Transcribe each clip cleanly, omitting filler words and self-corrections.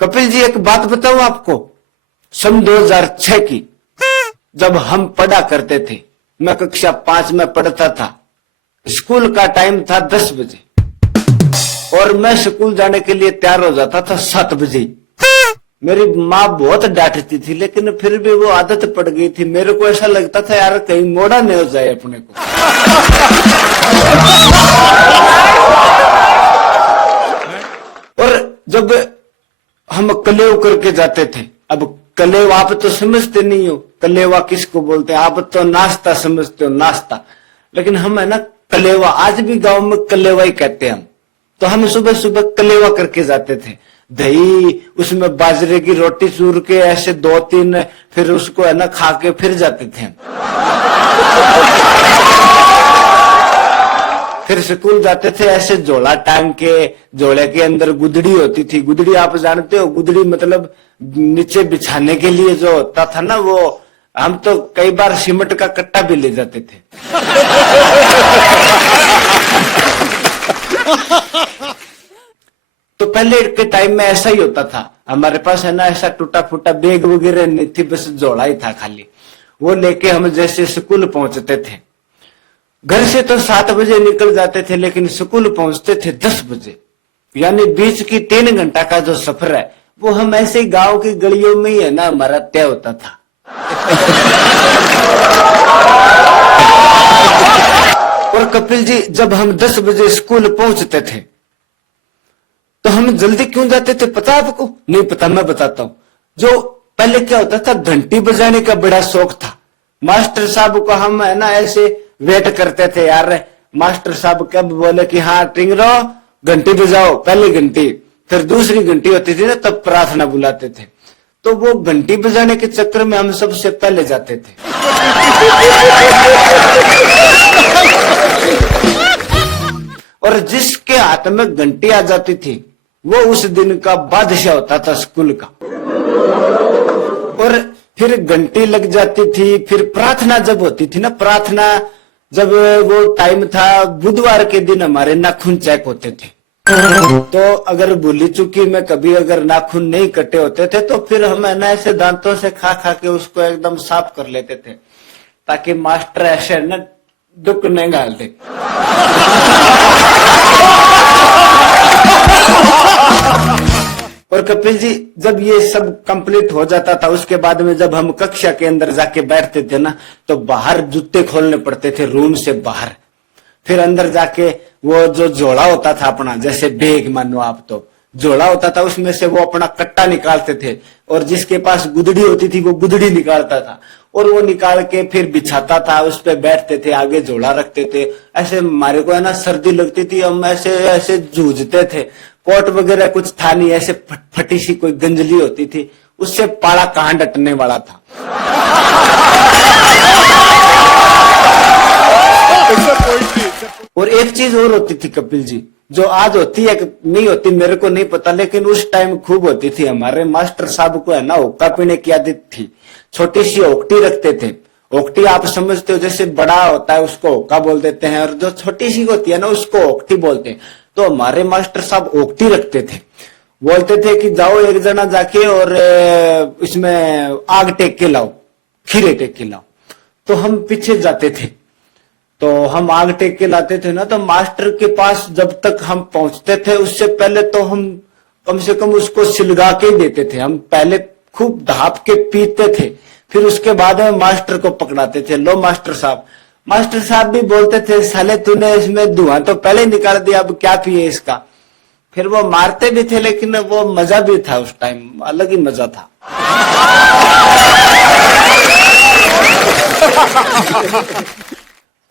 कपिल जी एक बात बताऊं आपको, सन 2006 की जब हम पढ़ा करते थे, मैं कक्षा 5 में पढ़ता था, स्कूल का टाइम था 10 बजे और मैं स्कूल जाने के लिए तैयार हो जाता था 7 बजे। मेरी माँ बहुत डांटती थी, लेकिन फिर भी वो आदत पड़ गई थी। मेरे को ऐसा लगता था यार कहीं मोड़ा नहीं हो जाए अपने को। और जब हम कलेव करके जाते थे, अब कलेव आप तो समझते नहीं हो, कलेवा किसको बोलते हैं? आप तो नाश्ता समझते हो, नाश्ता। लेकिन हम है ना कलेवा, आज भी गांव में कलेवा ही कहते हैं हम। तो हम सुबह सुबह कलेवा करके जाते थे, दही उसमें बाजरे की रोटी चूर के ऐसे 2-3, फिर उसको है ना खा के फिर जाते थे हम। फिर स्कूल जाते थे ऐसे झोला टांग के, झोले के अंदर गुदड़ी होती थी। गुदड़ी आप जानते हो? गुदड़ी मतलब नीचे बिछाने के लिए जो होता था ना, वो हम तो कई बार सीमेंट का कट्टा भी ले जाते थे। तो पहले के टाइम में ऐसा ही होता था, हमारे पास है ना ऐसा टूटा फूटा बैग वगैरह नहीं थी, बस झोला ही था खाली। वो लेके हम जैसे स्कूल पहुंचते थे, घर से तो 7 बजे निकल जाते थे, लेकिन स्कूल पहुंचते थे 10 बजे। यानी बीच की 3 घंटा का जो सफर है वो हम ऐसे गांव की गलियों में ही है ना हमारा तय होता था। और कपिल जी जब हम 10 बजे स्कूल पहुंचते थे तो हम जल्दी क्यों जाते थे पता आपको? नहीं पता, मैं बताता हूं। जो पहले क्या होता था, घंटी बजाने का बड़ा शौक था। मास्टर साहब को हम है ना ऐसे वेट करते थे, यार मास्टर साहब कब बोले कि हाँ टिंगरो घंटी बजाओ, पहली घंटी, फिर दूसरी घंटी होती थी ना तब प्रार्थना बुलाते थे। तो वो घंटी बजाने के चक्कर में हम सबसे पहले जाते थे। और जिसके हाथ में घंटी आ जाती थी वो उस दिन का बादशाह होता था स्कूल का। और फिर घंटी लग जाती थी, फिर प्रार्थना जब होती थी ना, प्रार्थना जब वो टाइम था, बुधवार के दिन हमारे नाखून चेक होते थे। तो अगर भूली चुकी में कभी अगर नाखून नहीं कटे होते थे तो फिर हम है ना ऐसे दांतों से खा खा के उसको एकदम साफ कर लेते थे, ताकि मास्टर ऐसे न दुख नहीं डाल दे। और कपिल जी जब ये सब कंप्लीट हो जाता था, उसके बाद में जब हम कक्षा के अंदर जाके बैठते थे ना, तो बाहर जूते खोलने पड़ते थे रूम से बाहर। फिर अंदर जाके वो जो झोला होता था अपना, जैसे बैग मानो आप, तो झोला होता था, उसमें से वो अपना कट्टा निकालते थे, और जिसके पास गुदड़ी होती थी वो गुदड़ी निकालता था, और वो निकाल के फिर बिछाता था, उस पे बैठते थे, आगे झोला रखते थे। ऐसे हमारे को है ना सर्दी लगती थी, हम ऐसे ऐसे जूझते थे। कोट वगैरह कुछ था नहीं, ऐसे फटी सी कोई गंजली होती थी, उससे पाला कहां डटने वाला था। और एक चीज और होती थी कपिल जी, जो आज होती है नहीं होती मेरे को नहीं पता, लेकिन उस टाइम खूब होती थी। हमारे मास्टर साहब को है ना हुक्का पीने की आदत थी। छोटी सी ओकटी रखते थे। ओकटी आप समझते हो, जैसे बड़ा होता है उसको हुक्का बोल देते हैं, और जो छोटी सी होती है ना उसको ओकटी बोलते हैं। तो हमारे मास्टर साहब ओकटी रखते थे, बोलते थे कि जाओ एक जना जाके और इसमें आग टेक के लाओ, खीरे टेक के लाओ। तो हम पीछे जाते थे, तो हम आग टेक के लाते थे ना, तो मास्टर के पास जब तक हम पहुंचते थे उससे पहले तो हम कम से कम उसको सिलगा के ही देते थे। हम पहले खूब धाप के पीते थे, फिर उसके बाद में मास्टर को पकड़ाते थे, लो मास्टर साहब। मास्टर साहब भी बोलते थे, साले तूने इसमें धुआं तो पहले निकाल दिया, अब क्या पिए इसका। फिर वो मारते भी थे, लेकिन वो मजा भी था, उस टाइम अलग ही मजा था।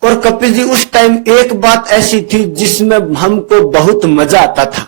और कपिल जी उस टाइम एक बात ऐसी थी जिसमें हमको बहुत मजा आता था,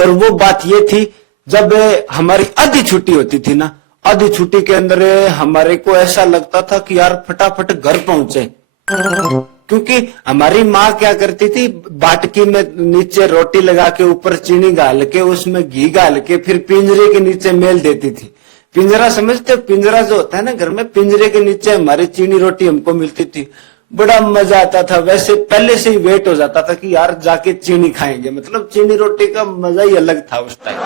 और वो बात ये थी, जब हमारी आधी छुट्टी होती थी ना, आधी छुट्टी के अंदर हमारे को ऐसा लगता था कि यार फटाफट घर पहुंचे, क्योंकि हमारी माँ क्या करती थी, बाटकी में नीचे रोटी लगा के ऊपर चीनी डाल के उसमें घी डाल के फिर पिंजरे के नीचे मेल देती थी। पिंजरा समझते हो? पिंजरा जो होता है ना घर में, पिंजरे के नीचे हमारी चीनी रोटी हमको मिलती थी। बड़ा मजा आता था। वैसे पहले से ही वेट हो जाता था कि यार जाके चीनी खाएंगे, मतलब चीनी रोटी का मजा ही अलग था उस टाइम।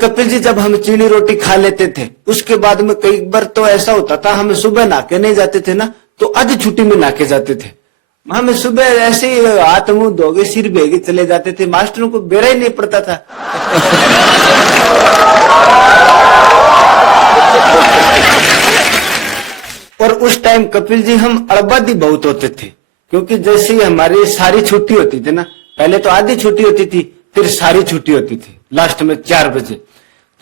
और कपिल जी जब हम चीनी रोटी खा लेते थे उसके बाद में कई बार तो ऐसा होता था, हम सुबह नहाके नहीं जाते थे ना, तो आधी छुट्टी में नहाके जाते थे। हम सुबह ऐसे ही हाथ मुंह धोगे सिर भेगे चले जाते थे, मास्टरों को बेरा ही नहीं पड़ता था। और उस टाइम कपिल जी हम अड़बादी बहुत होते थे, क्योंकि जैसे ही हमारी सारी छुट्टी होती थी ना, पहले तो आधी छुट्टी होती थी, फिर सारी छुट्टी होती थी लास्ट में 4 बजे।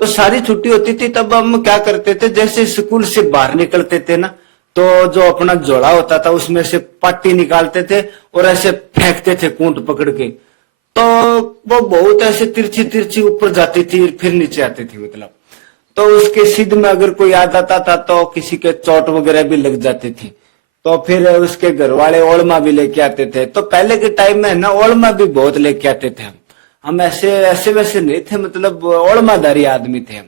तो सारी छुट्टी होती थी तब हम क्या करते थे, जैसे स्कूल से बाहर निकलते थे ना, तो जो अपना झोला होता था उसमें से पट्टी निकालते थे और ऐसे फेंकते थे कूंट पकड़ के, तो वो बहुत ऐसे तिरछी तिरछी ऊपर जाती थी फिर नीचे आती थी। मतलब तो उसके सिद्ध में अगर कोई आ जाता था तो किसी के चोट वगैरह भी लग जाती थी, तो फिर उसके घर वाले ओलमा भी लेके आते थे। तो पहले के टाइम में ना ओलमा भी बहुत लेके आते थे। हम ऐसे ऐसे वैसे नहीं थे, मतलब ओलमाधारी आदमी थे हम।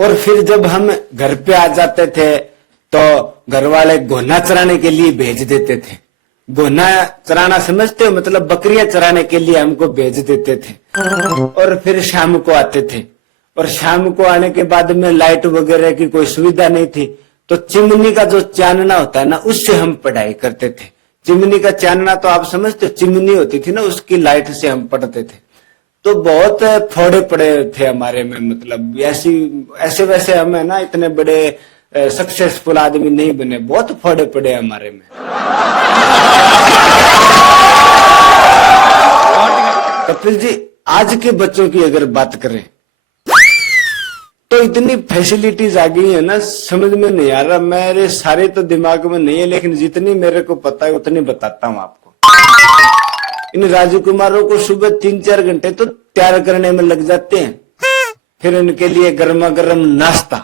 और फिर जब हम घर पे आ जाते थे तो घर वाले गोना चराने के लिए भेज देते थे। गोना चराना समझते हो, मतलब बकरियां चराने के लिए हमको भेज देते थे। और फिर शाम को आते थे, और शाम को आने के बाद में लाइट वगैरह की कोई सुविधा नहीं थी, तो चिमनी का जो चानना होता है ना, उससे हम पढ़ाई करते थे। चिमनी का चानना तो आप समझते हो, चिमनी होती थी ना, उसकी लाइट से हम पढ़ते थे। तो बहुत फोड़े पड़े थे हमारे में, मतलब ऐसे वैसे हमें ना इतने बड़े सक्सेसफुल आदमी नहीं बने, बहुत फोड़े पड़े हमारे में। कपिल जी आज के बच्चों की अगर बात करें तो इतनी फैसिलिटीज आ गई है ना, समझ में नहीं आ रहा। मेरे सारे तो दिमाग में नहीं है, लेकिन जितनी मेरे को पता है उतनी बताता हूं आपको। इन राजू कुमारों को सुबह 3-4 घंटे तो तैयार करने में लग जाते हैं, फिर इनके लिए गर्मा गर्म नाश्ता,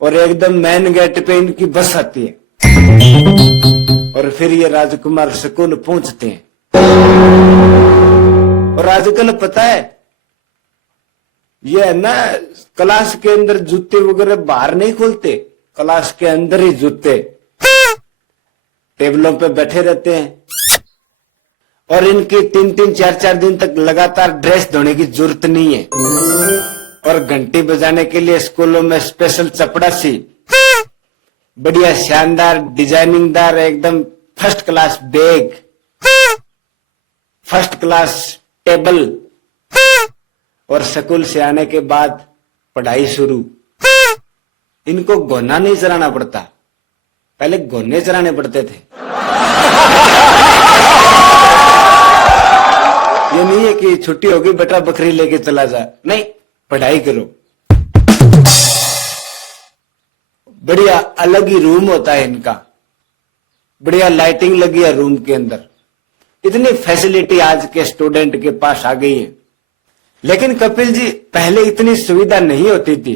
और एकदम मेन गेट पे इनकी बस आती है, और फिर ये राजकुमार स्कूल पहुंचते हैं। और आजकल पता है ये है ना, क्लास के अंदर जूते वगैरह बाहर नहीं खोलते, क्लास के अंदर ही जूते टेबलों पे बैठे रहते हैं। और इनकी 3-3, 4-4 दिन तक लगातार ड्रेस धोने की जरूरत नहीं है। और घंटी बजाने के लिए स्कूलों में स्पेशल चपड़ासी, बढ़िया शानदार डिजाइनिंगदार एकदम first class bag, first class table, और स्कूल से आने के बाद पढ़ाई शुरू। इनको गोना नहीं चराना पड़ता, पहले गोने चराने पड़ते थे। ये नहीं है कि छुट्टी होगी बेटा बकरी लेके चला जा, नहीं, पढ़ाई करो। बढ़िया अलग ही रूम होता है इनका, बढ़िया लाइटिंग लगी है रूम के अंदर। इतनी फैसिलिटी आज के स्टूडेंट के पास आ गई है। लेकिन कपिल जी पहले इतनी सुविधा नहीं होती थी,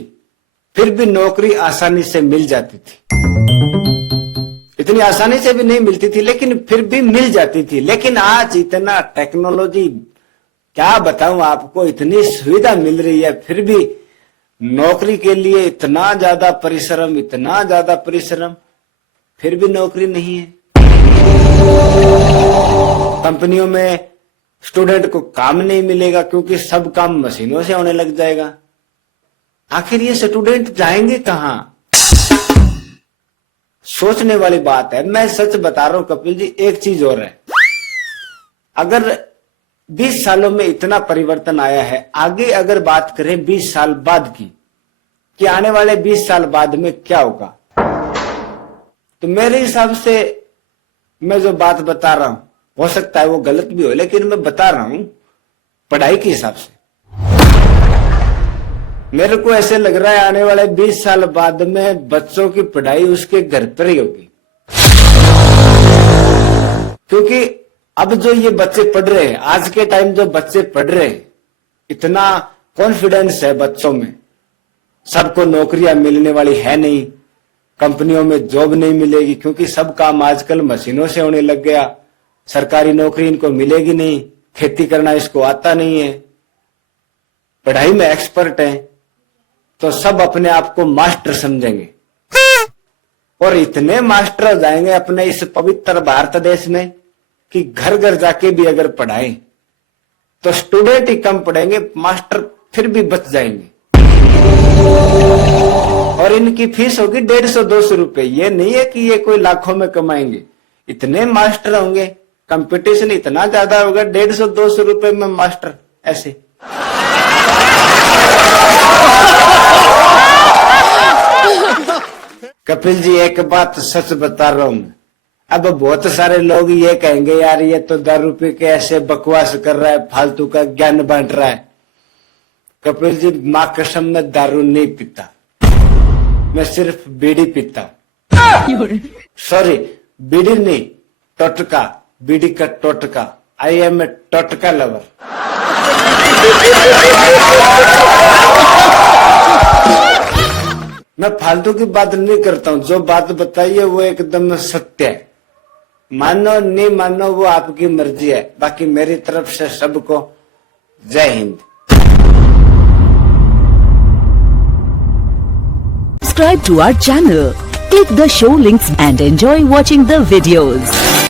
फिर भी नौकरी आसानी से मिल जाती थी। इतनी आसानी से भी नहीं मिलती थी, लेकिन फिर भी मिल जाती थी। लेकिन आज इतना टेक्नोलॉजी, क्या बताऊं आपको, इतनी सुविधा मिल रही है, फिर भी नौकरी के लिए इतना ज्यादा परिश्रम, इतना ज्यादा परिश्रम, फिर भी नौकरी नहीं है। कंपनियों में स्टूडेंट को काम नहीं मिलेगा, क्योंकि सब काम मशीनों से होने लग जाएगा। आखिर ये स्टूडेंट जाएंगे कहां? सोचने वाली बात है। मैं सच बता रहा हूं कपिल जी, एक चीज और है, अगर 20 सालों में इतना परिवर्तन आया है, आगे अगर बात करें 20 साल बाद की, कि आने वाले 20 साल बाद में क्या होगा, तो मेरे हिसाब से मैं जो बात बता रहा हूं, हो सकता है वो गलत भी हो, लेकिन मैं बता रहा हूं पढ़ाई के हिसाब से। मेरे को ऐसे लग रहा है आने वाले 20 साल बाद में बच्चों की पढ़ाई उसके घर पर ही होगी। क्योंकि अब जो ये बच्चे पढ़ रहे हैं, आज के टाइम जो बच्चे पढ़ रहे हैं, इतना कॉन्फिडेंस है बच्चों में, सबको नौकरियां मिलने वाली है नहीं, कंपनियों में जॉब नहीं मिलेगी, क्योंकि सब काम आजकल मशीनों से होने लग गया। सरकारी नौकरी इनको मिलेगी नहीं, खेती करना इसको आता नहीं है, पढ़ाई में एक्सपर्ट है, तो सब अपने आप को मास्टर समझेंगे। और इतने मास्टर हो जाएंगे अपने इस पवित्र भारत देश में कि घर घर जाके भी अगर पढ़ाएं तो स्टूडेंट ही कम पढ़ेंगे, मास्टर फिर भी बच जाएंगे। और इनकी फीस होगी 150-200 रुपए। ये नहीं है कि ये कोई लाखों में कमाएंगे। इतने मास्टर होंगे, कंपटीशन इतना ज्यादा होगा, 150-200 रुपए में मास्टर ऐसे। कपिल जी एक बात सच बता रहा हूं मैं। अब बहुत सारे लोग ये कहेंगे यार ये तो दारू पी के ऐसे बकवास कर रहा है, फालतू का ज्ञान बांट रहा है। कपिल जी मां कसम में दारू नहीं पीता, मैं सिर्फ बीड़ी पीता। सॉरी बीड़ी नहीं, टोटका, बीड़ी का टोटका। आई एम ए टोटका लवर। मैं फालतू की बात नहीं करता हूँ, जो बात बताई है वो एकदम सत्य है। मानो नहीं मानो वो आपकी मर्जी है। बाकी मेरी तरफ से सबको जय Hind. Subscribe to our channel, click the show links and enjoy watching the videos.